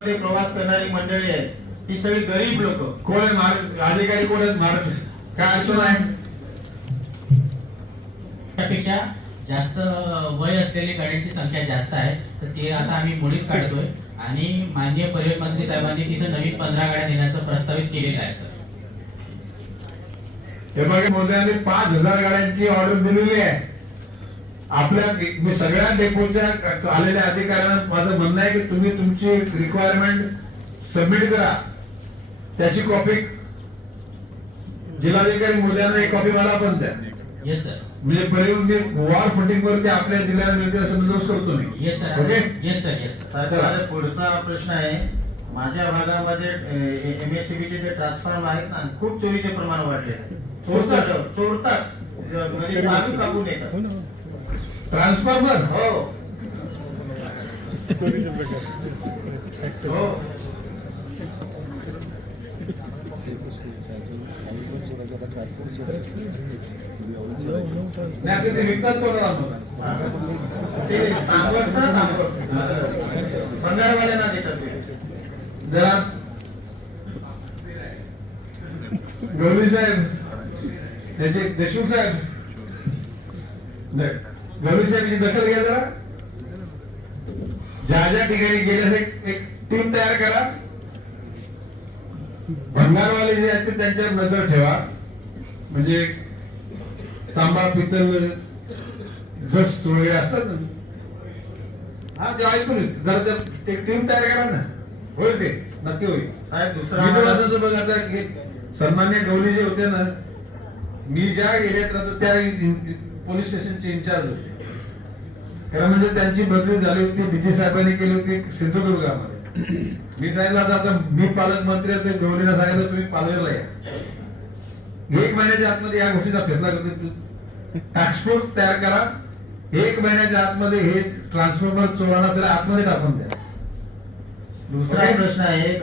प्रवास करणारी मंडळी आहे ती सगळी गरीब लोक. कोण आहे अधिकारी, कोण आहेत महाराष्ट्र? काय अडचण आहे? त्यापेक्षा जास्त वय असलेली गाड्यांची संख्या जास्त आहे, तर ते आता आम्ही मुळीच काढतोय आणि माननीय परिवहन मंत्री साहेबांनी तिथे नवीन 15 गाड्या देण्याचं प्रस्तावित केलेलं आहे सर. हे बघा, मोदयांनी 5000 गाड्यांची ऑर्डर दिलेली आहे. आपल्या मी सगळ्या डेपोच्या आलेल्या अधिकाऱ्यांना माझं म्हणणं आहे की तुम्ही तुमची रिक्वायरमेंट सबमिट करा, त्याची कॉपी जिल्हाधिकारी मोदयांना एक कॉपी मला पण द्या. Yes sir. म्हणजे परिवहन वॉल फुटिंग वरती आपल्या जिल्ह्याला मिळते असं बंदोबस्त करतो मी. Yes sir. Okay. Yes sir. Yes sir. माझा पुढचा प्रश्न आहे, माझ्या भागामध्ये MSCB चे जे ट्रान्सफॉर्मर आहेत ना, खूप चोरीचे प्रमाण वाढले. चोरतात म्हणजे चालू कापून येतात. ट्रान्सफॉर्मर हो हो. नाही ते विकतात कोणाला मग? ते पंधरवाल्यांना देतात ते. जरा गौरी साहेब, त्याचे देशमुख साहेब, गौरी साहेबची दखल घ्या जरा. ज्या ठिकाणी गेल्यास एक टीम तयार करा. भंगारवाले जे आहेत ते त्यांच्यावर नजर ठेवा. म्हणजे तांबा पितल जस वगैरे असतात ना, हा ते ऐकून जरा एक टीम तयार करा ना. होईल ते नक्की होईल. साहेब दुसरा बघ, आता सन्मान्य गौरी जे होते ना, मी ज्या एरियात राहतो त्या पोलीस स्टेशनचे इन्चार्ज होते. खरं म्हणजे त्यांची बदली झाली होती, डीजी साहेबांनी केली होती सिंधुदुर्गामध्ये. मी सांगितलं आता मी पालकमंत्री आहे, गौरीला सांगितलं तुम्ही पालघरला या. 1 महिन्याच्या आतमध्ये या गोष्टीचा फैसला करतो. टास्क फोर्स तयार करा. 1 महिन्याच्या आतमध्ये हे ट्रान्सफॉर्मर चोरांना त्याला आतमध्ये टाकून द्या. दुसरा प्रश्न आहे,